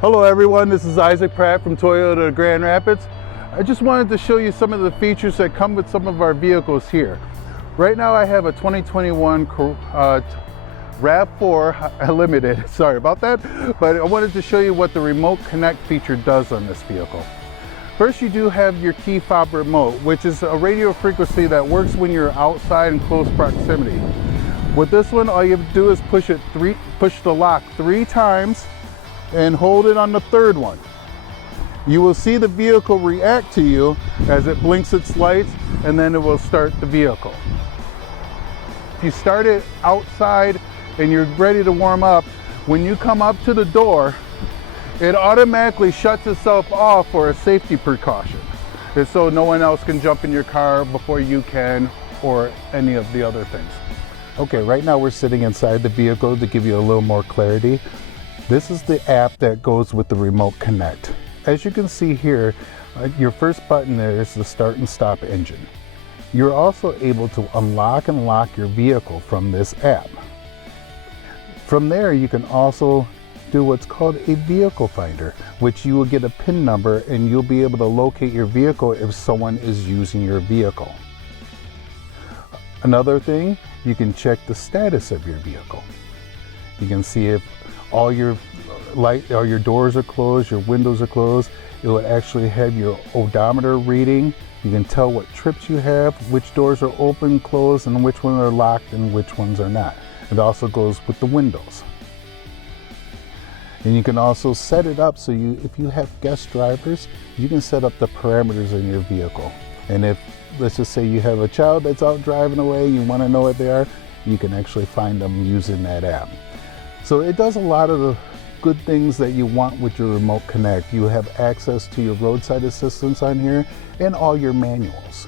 Hello everyone, this is Isaac Pratt from Toyota Grand Rapids. I just wanted to show you some of the features that come with some of our vehicles here. Right now I have a 2021 RAV4 Limited, sorry about that, but I wanted to show you what the Remote Connect feature does on this vehicle. First, you do have your key fob remote, which is a radio frequency that works when you're outside in close proximity. With this one, all you have to do is push the lock 3 times and hold it on the 3rd one. You will see the vehicle react to you as it blinks its lights, and then it will start the vehicle. If you start it outside and you're ready to warm up, when you come up to the door, it automatically shuts itself off for a safety precaution. And so no one else can jump in your car before you can, or any of the other things. Okay, right now we're sitting inside the vehicle to give you a little more clarity. This is the app that goes with the Remote Connect. As you can see here, your first button there is the start and stop engine. You're also able to unlock and lock your vehicle from this app. From there, you can also do what's called a vehicle finder, which you will get a PIN number and you'll be able to locate your vehicle if someone is using your vehicle. Another thing, you can check the status of your vehicle. You can see if all your doors are closed, your windows are closed. It will actually have your odometer reading. You can tell what trips you have, which doors are open, closed, and which ones are locked and which ones are not. It also goes with the windows. And you can also set it up so if you have guest drivers, you can set up the parameters in your vehicle. And if, let's just say you have a child that's out driving away, you want to know what they are, you can actually find them using that app. So it does a lot of the good things that you want with your Remote Connect. You have access to your roadside assistance on here and all your manuals.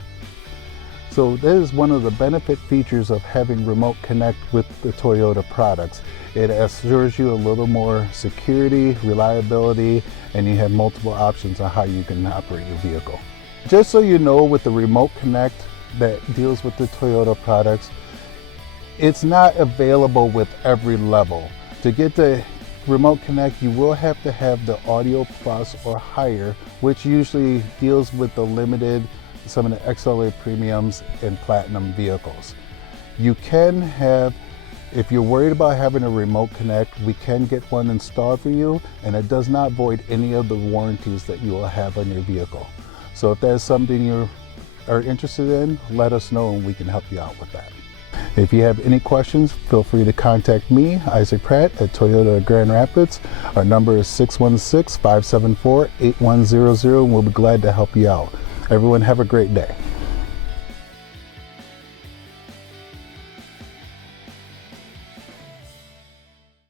So that is one of the benefit features of having Remote Connect with the Toyota products. It assures you a little more security, reliability, and you have multiple options on how you can operate your vehicle. Just so you know, with the Remote Connect that deals with the Toyota products, it's not available with every level. To get the Remote Connect, you will have to have the Audio Plus or higher, which usually deals with the limited, some of the XLA premiums and platinum vehicles. You can have, if you're worried about having a Remote Connect, we can get one installed for you, and it does not void any of the warranties that you will have on your vehicle. So if that's something you are interested in, let us know and we can help you out with that. If you have any questions, feel free to contact me, Isaac Pratt, at Toyota Grand Rapids. Our number is 616-574-8100, and we'll be glad to help you out. Everyone have a great day.